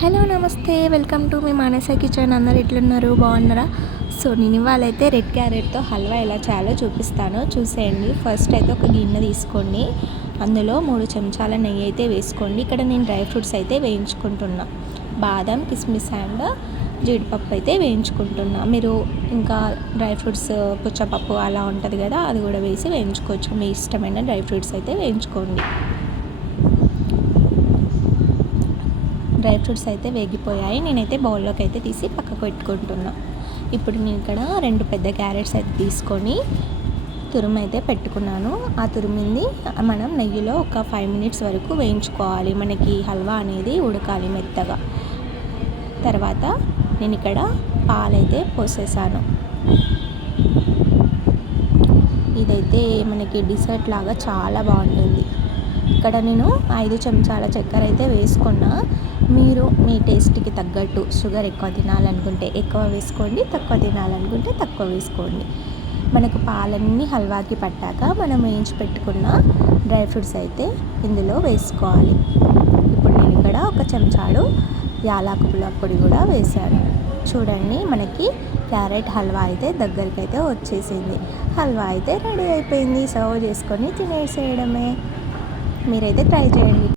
Hello నమస్తే, welcome to me Manasa kitchen. అందరు ఎట్లున్నారు, బాగున్నారా? సో నేను ఇవాళైతే రెడ్ క్యారెట్తో హల్వా ఎలా చేయాలో చూపిస్తాను, చూసేయండి. ఫస్ట్ అయితే ఒక గిన్నె తీసుకోండి, అందులో 3 చెంచాల నెయ్యి అయితే వేసుకోండి. ఇక్కడ నేను డ్రై ఫ్రూట్స్ అయితే వేయించుకుంటున్నా. బాదం, కిస్మిస్ అండ్ జీడిపప్పు అయితే వేయించుకుంటున్నా. మీరు ఇంకా డ్రై ఫ్రూట్స్, పుచ్చపప్పు అలా ఉంటుంది కదా, అది కూడా వేసి వేయించుకోవచ్చు. మీ ఇష్టమైన డ్రై ఫ్రూట్స్ అయితే వేయించుకోండి. డ్రై ఫ్రూట్స్ అయితే వేగిపోయాయి. నేనైతే బౌల్లోకి అయితే తీసి పక్కకు పెట్టుకుంటున్నా. ఇప్పుడు నేను ఇక్కడ 2 పెద్ద క్యారెట్స్ అయితే తీసుకొని తురుము అయితే పెట్టుకున్నాను. ఆ తురిమింది మనం నెయ్యిలో ఒక 5 మినిట్స్ వరకు వేయించుకోవాలి. మనకి హల్వా అనేది ఉడకాలి మెత్తగా. తర్వాత నేను ఇక్కడ పాలైతే పోసేసాను. ఇదైతే మనకి డిసర్ట్ లాగా చాలా బాగుంటుంది. ఇక్కడ నేను 5 చెంచాల చక్కెర అయితే వేసుకున్నా. మీరు మీ టేస్ట్కి తగ్గట్టు షుగర్ ఎక్కువ తినాలనుకుంటే ఎక్కువ వేసుకోండి, తక్కువ తినాలనుకుంటే తక్కువ వేసుకోండి. మనకు పాలన్నీ హల్వాకి పట్టాక మనం వేయించి పెట్టుకున్న డ్రై ఫ్రూట్స్ అయితే ఇందులో వేసుకోవాలి. ఇప్పుడు నేను ఇక్కడ ఒక చెంచాడు యాలకుల పొడి కూడా వేశాను. చూడండి, మనకి క్యారెట్ హల్వా అయితే దగ్గరికి అయితే వచ్చేసింది. హల్వా అయితే రెడీ అయిపోయింది. సర్వ్ చేసుకొని తినేసేయడమే. మీరైతే ట్రై చేయండి.